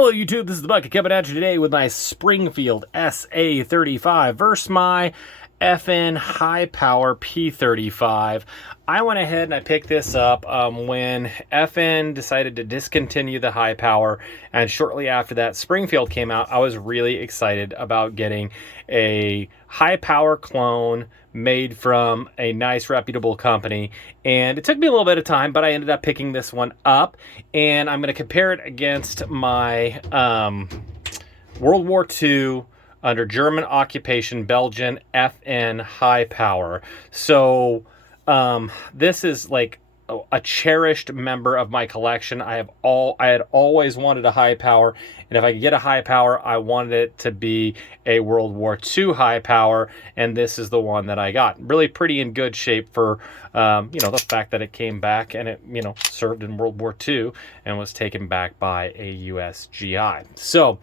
Hello YouTube, this is the Bucket coming at you today with my Springfield SA35 versus my FN Hi-Power P35. I went ahead and I picked this up when FN decided to discontinue the Hi-Power, and shortly after that Springfield came out. I was really excited about getting a Hi-Power clone made from a nice reputable company, and it took me a little bit of time, but I ended up picking this one up, and I'm going to compare it against my World War II under German occupation Belgian FN Hi-Power. So this is like a cherished member of my collection. I had always wanted a Hi-Power, and if I could get a Hi-Power, I wanted it to be a World War II Hi-Power, and this is the one that I got. Really pretty in good shape for the fact that it came back and it served in World War II and was taken back by a US GI. So,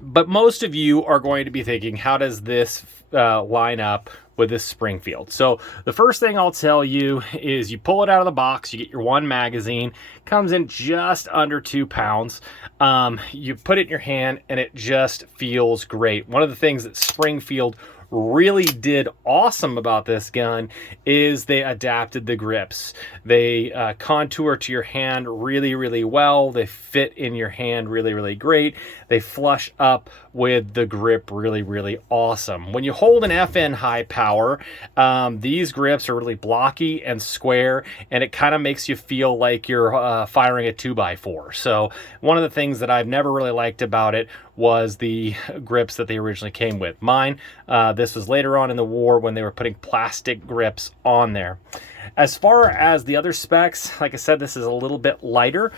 but most of you are going to be thinking, how does this line up with this Springfield? So the first thing I'll tell you is you pull it out of the box, you get your one magazine, comes in just under 2 pounds. You put it in your hand and it just feels great. One of the things that Springfield really did awesome about this gun is they adapted the grips. They contour to your hand really well. They fit in your hand really great. They flush up with the grip really awesome. When you hold an FN Hi-Power, these grips are really blocky and square, and it kind of makes you feel like you're firing a 2x4. So one of the things that I've never really liked about it was the grips that they originally came with. Mine, this was later on in the war when they were putting plastic grips on there. As far as the other specs, like I said, this is a little bit lighter.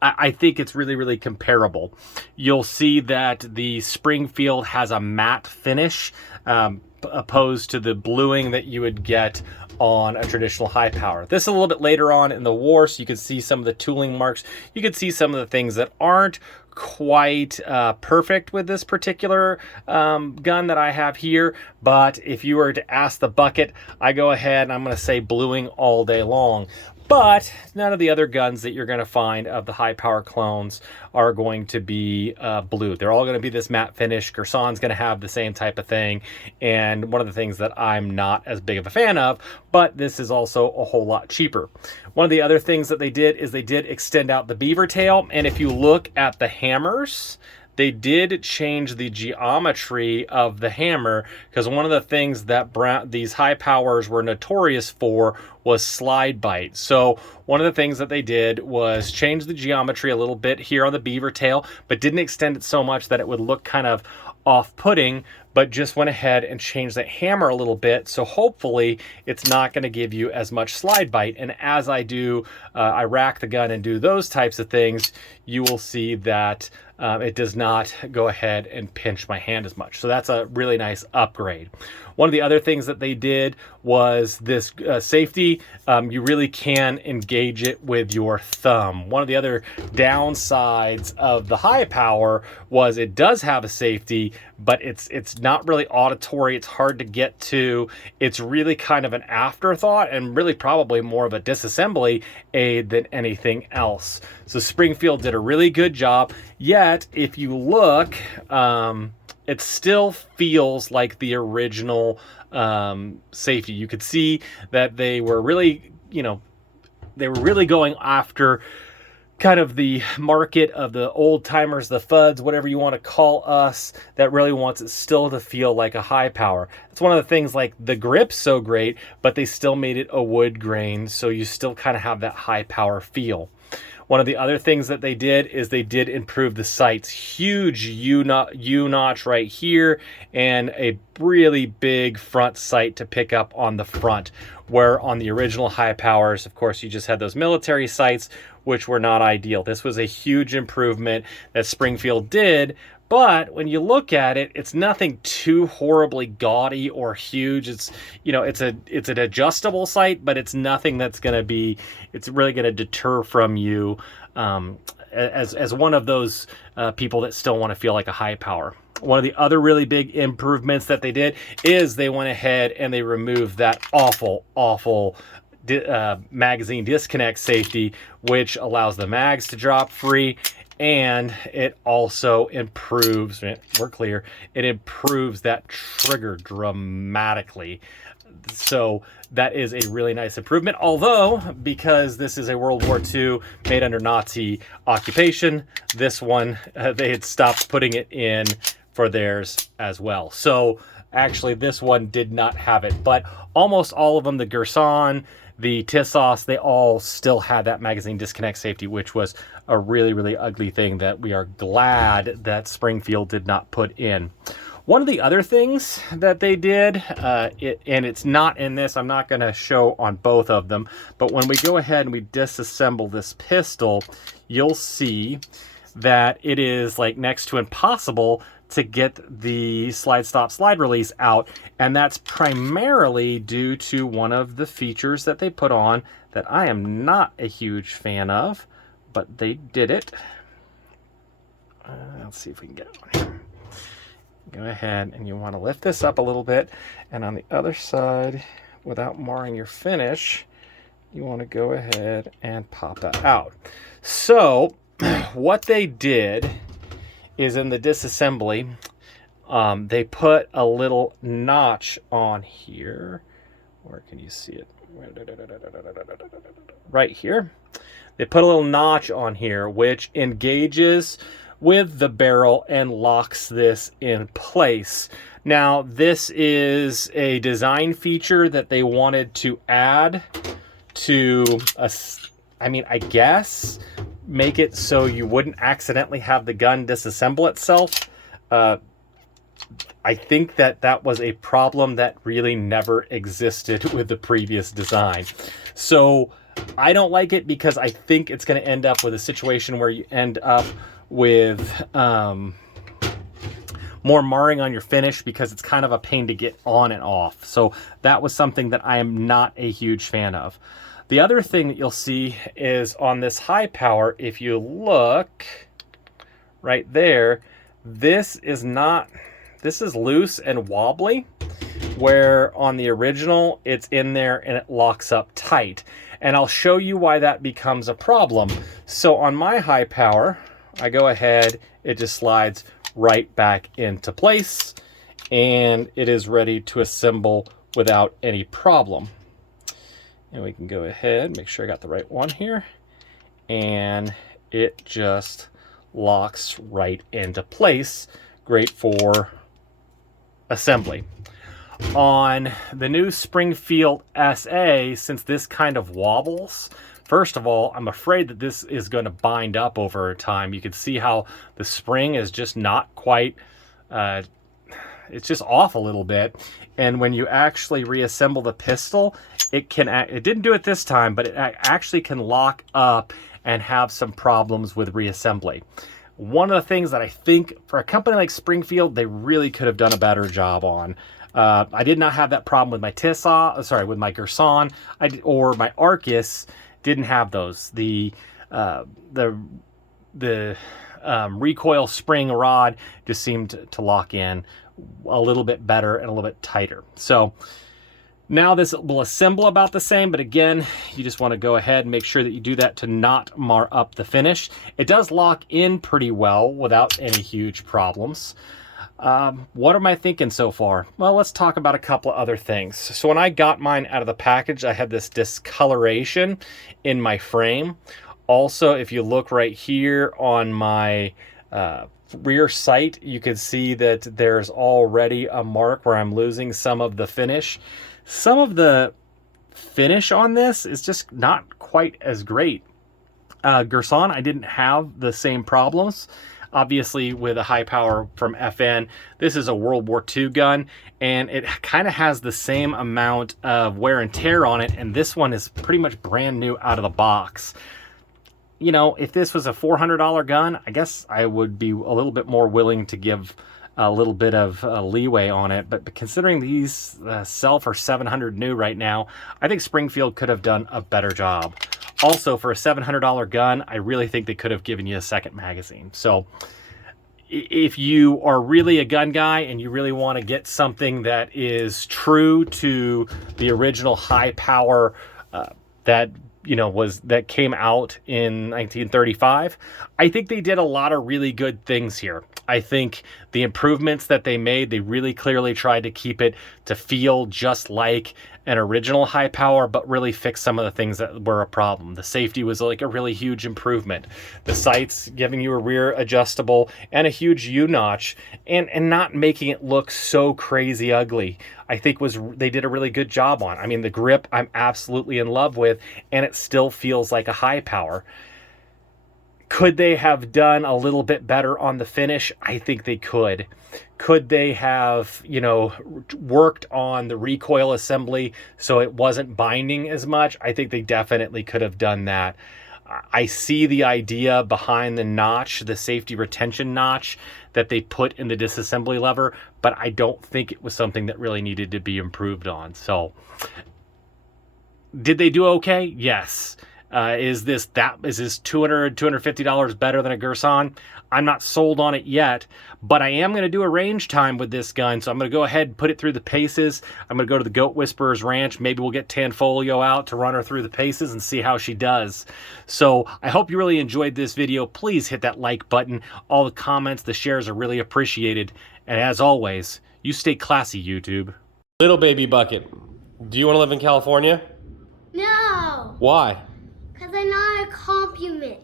I think it's really comparable. You'll see that the Springfield has a matte finish opposed to the bluing that you would get on a traditional Hi-Power. This is a little bit later on in the war, so you can see some of the tooling marks. You can see some of the things that aren't quite perfect with this particular gun that I have here. But if you were to ask the bucket, I go ahead and I'm going to say bluing all day long. But none of the other guns that you're going to find of the Hi-Power clones are going to be blue. They're all going to be this matte finish. Gersan's going to have the same type of thing. And one of the things that I'm not as big of a fan of, but this is also a whole lot cheaper. One of the other things that they did is they did extend out the beaver tail. And if you look at the hammers, they did change the geometry of the hammer, because one of the things that these Hi-Powers were notorious for was slide bite. So one of the things that they did was change the geometry a little bit here on the beaver tail, but didn't extend it so much that it would look kind of off-putting, but just went ahead and changed that hammer a little bit. So hopefully it's not going to give you as much slide bite. And as I do, I rack the gun and do those types of things, you will see that it does not go ahead and pinch my hand as much. So that's a really nice upgrade. One of the other things that they did was this safety. You really can engage it with your thumb. One of the other downsides of the Hi-Power was it does have a safety, but it's not really auditory. It's hard to get to. It's really kind of an afterthought and really probably more of a disassembly aid than anything else. So Springfield did a really good job. Yet, if you look, it still feels like the original safety. You could see that they were really, going after kind of the market of the old timers, the FUDs, whatever you want to call us, that really wants it still to feel like a Hi-Power. It's one of the things, like the grip's so great, but they still made it a wood grain, so you still kind of have that Hi-Power feel. One of the other things that they did is they did improve the sights. Huge U-notch right here, and a really big front sight to pick up on the front, where on the original Hi-Powers, of course, you just had those military sights, which were not ideal. This was a huge improvement that Springfield did. But when you look at it, it's nothing too horribly gaudy or huge. It's it's an adjustable sight, but it's nothing that's going to be, it's really going to deter from you as one of those people that still want to feel like a Hi-Power. One of the other really big improvements that they did is they went ahead and they removed that awful magazine disconnect safety, which allows the mags to drop free. And it also improves, we're clear, it improves that trigger dramatically. So that is a really nice improvement. Although, because this is a World War II made under Nazi occupation, this one, they had stopped putting it in for theirs as well. So actually this one did not have it, but almost all of them, the Gerson, the Tissos, they all still had that magazine disconnect safety, which was a really, really ugly thing that we are glad that Springfield did not put in. One of the other things that they did, and it's not in this, I'm not going to show on both of them, but when we go ahead and we disassemble this pistol, you'll see that it is like next to impossible to get the slide stop slide release out, and that's primarily due to one of the features that they put on that I am not a huge fan of, but they did it. Let's see if we can get it on here. Go ahead and you want to lift this up a little bit, and on the other side, without marring your finish, you want to go ahead and pop that out. So what they did is in the disassembly, they put a little notch on here. Where can you see it? Right here. They put a little notch on here, which engages with the barrel and locks this in place. Now, this is a design feature that they wanted to add to I guess make it so you wouldn't accidentally have the gun disassemble itself. I think that was a problem that really never existed with the previous design. So I don't like it because I think it's going to end up with a situation where you end up with more marring on your finish because it's kind of a pain to get on and off. So that was something that I am not a huge fan of. The other thing that you'll see is on this Hi-Power, if you look right there, this is loose and wobbly, where on the original, it's in there and it locks up tight. And I'll show you why that becomes a problem. So on my Hi-Power, I go ahead, it just slides right back into place, and it is ready to assemble without any problem. And we can go ahead, make sure I got the right one here, and it just locks right into place. Great for assembly. On the new Springfield SA, since this kind of wobbles, first of all, I'm afraid that this is going to bind up over time. You can see how the spring is just not quite, it's just off a little bit. And when you actually reassemble the pistol, it didn't do it this time, but it actually can lock up and have some problems with reassembly. One of the things that I think for a company like Springfield, they really could have done a better job on. I did not have that problem with my with my Gerson, or my Arcus didn't have those. The recoil spring rod just seemed to lock in a little bit better and a little bit tighter. So now this will assemble about the same, but again, you just want to go ahead and make sure that you do that to not mar up the finish. It does lock in pretty well without any huge problems. What am I thinking so far? Well, let's talk about a couple of other things. So when I got mine out of the package, I had this discoloration in my frame. Also, if you look right here on my rear sight, you can see that there's already a mark where I'm losing some of the finish. Some of the finish on this is just not quite as great. Gerson, I didn't have the same problems. Obviously, with a Hi-Power from FN, this is a World War II gun, and it kind of has the same amount of wear and tear on it, and this one is pretty much brand new out of the box. You know, if this was a $400 gun, I guess I would be a little bit more willing to give a little bit of leeway on it, but considering these sell for $700 new right now, I think Springfield could have done a better job. Also, for a $700 gun, I really think they could have given you a second magazine. So if you are really a gun guy and you really want to get something that is true to the original Hi-Power that that came out in 1935. I think they did a lot of really good things here. I think the improvements that they made, they really clearly tried to keep it to feel just like an original Hi-Power, but really fix some of the things that were a problem. The safety was like a really huge improvement. The sights giving you a rear adjustable and a huge U-notch, and not making it look so crazy ugly, I think they did a really good job on. I mean, the grip I'm absolutely in love with, and it still feels like a Hi-Power. Could they have done a little bit better on the finish? I think they could. Could they have, worked on the recoil assembly so it wasn't binding as much? I think they definitely could have done that. I see the idea behind the notch, the safety retention notch that they put in the disassembly lever, but I don't think it was something that really needed to be improved on. So, did they do okay? Yes. Is this $250 better than a Gerson? I'm not sold on it yet, but I am going to do a range time with this gun, so I'm going to go ahead and put it through the paces. I'm going to go to the Goat Whisperer's ranch. Maybe we'll get Tanfolio out to run her through the paces and see how she does. So I hope you really enjoyed this video. Please hit that like button. All the comments, the shares are really appreciated. And as always, you stay classy, YouTube. Little Baby Bucket, do you want to live in California? No. Why? Because I'm not a compliment.